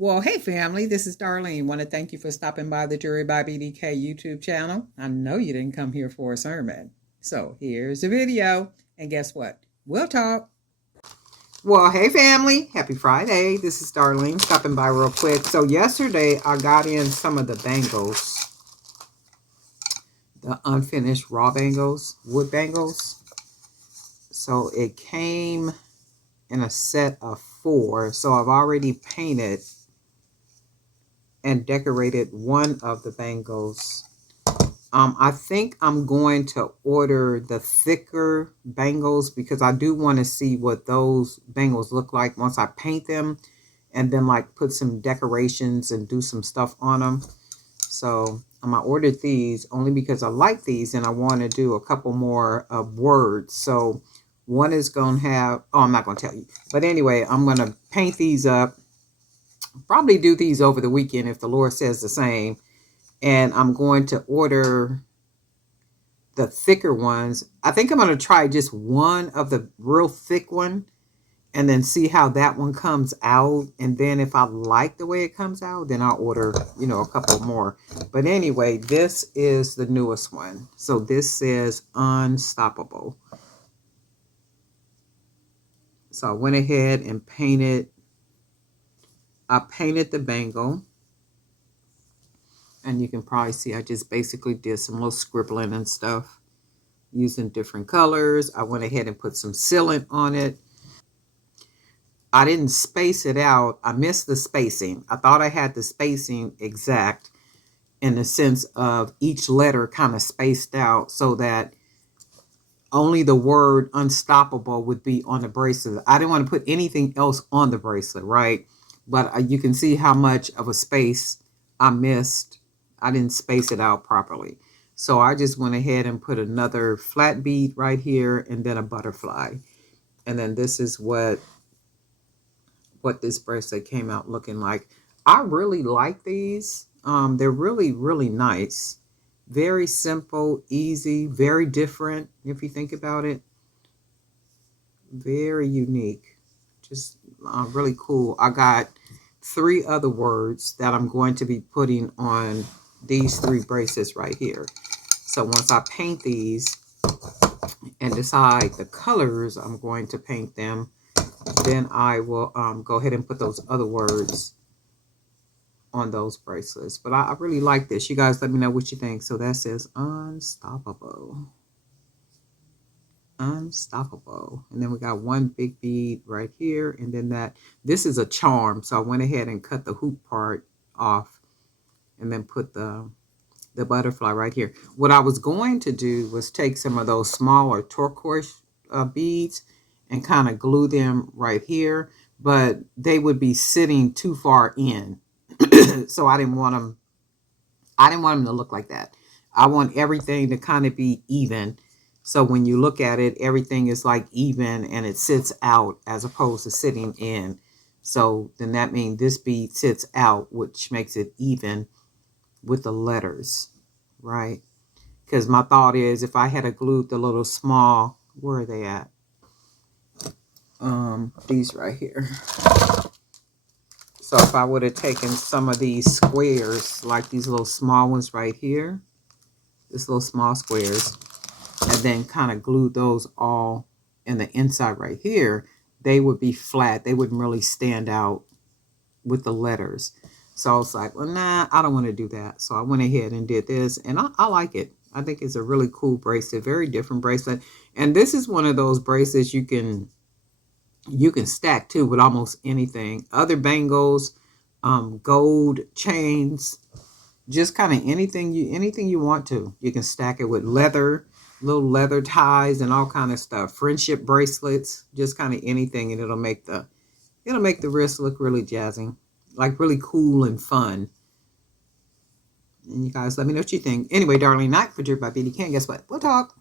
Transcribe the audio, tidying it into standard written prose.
Well, hey family, this is Darlene. Want to thank you for stopping by the Jury by BDK YouTube channel. I know you didn't come here for a sermon. So here's the video. And guess what? We'll talk. Well, hey family, happy Friday. This is Darlene stopping by real quick. So yesterday I got in some of the bangles, the unfinished raw bangles, wood bangles. So it came in a set of 4. So I've already painted and decorated one of the bangles. I think I'm going to order the thicker bangles because I do want to see what those bangles look like once I paint them and then like put some decorations and do some stuff on them. So I ordered these only because I like these and I want to do a couple more of words. So one is going to have, oh, I'm not going to tell you. But anyway, I'm going to paint these up. Probably do these over the weekend if the Lord says the same. And I'm going to order the thicker ones. I think I'm going to try just one of the real thick one and then see how that one comes out. And then if I like the way it comes out, then I'll order, a couple more. But anyway, this is the newest one. So this says Unstoppable. So I went ahead and painted the bangle. And you can probably see I just basically did some little scribbling and stuff using different colors. I went ahead and put some sealant on it. I didn't space it out. I missed the spacing. I thought I had the spacing exact in the sense of each letter kind of spaced out so that only the word unstoppable would be on the bracelet. I didn't want to put anything else on the bracelet, right? But you can see how much of a space I missed. I didn't space it out properly. So I just went ahead and put another flat bead right here and then a butterfly. And then this is what this bracelet came out looking like. I really like these. They're really, really nice. Very simple, easy, very different if you think about it. Very unique. Just really cool. I got 3 other words that I'm going to be putting on these 3 bracelets right here. So once I paint these and decide the colors I'm going to paint them, then I will go ahead and put those other words on those bracelets. But I really like this. You guys let me know what you think. So that says Unstoppable. Unstoppable. And then we got one big bead right here. And then this is a charm. So I went ahead and cut the hoop part off and then put the butterfly right here. What I was going to do was take some of those smaller turquoise beads and kind of glue them right here, but they would be sitting too far in. So I didn't want them to look like that. I want everything to kind of be even. So when you look at it, everything is like even and it sits out as opposed to sitting in. So then that means this bead sits out, which makes it even with the letters, right? Because my thought is if I had glued the little small, where are they at? These right here. So if I would have taken some of these squares, like these little small ones right here, this little small squares, and then kind of glued those all in the inside right here, they would be flat. They wouldn't really stand out with the letters. So I was like, well, nah, I don't want to do that. So I went ahead and did this, and I like it. I think it's a really cool bracelet, very different bracelet. And this is one of those bracelets you can stack too with almost anything. Other bangles, gold chains, just kind of anything you want to. You can stack it with leather, little leather ties and all kind of stuff. Friendship bracelets, just kind of anything, and it'll make the wrist look really jazzy, like really cool and fun. And you guys let me know what you think. Anyway, Darlene Knight for Drip by BDK. Guess what? We'll talk.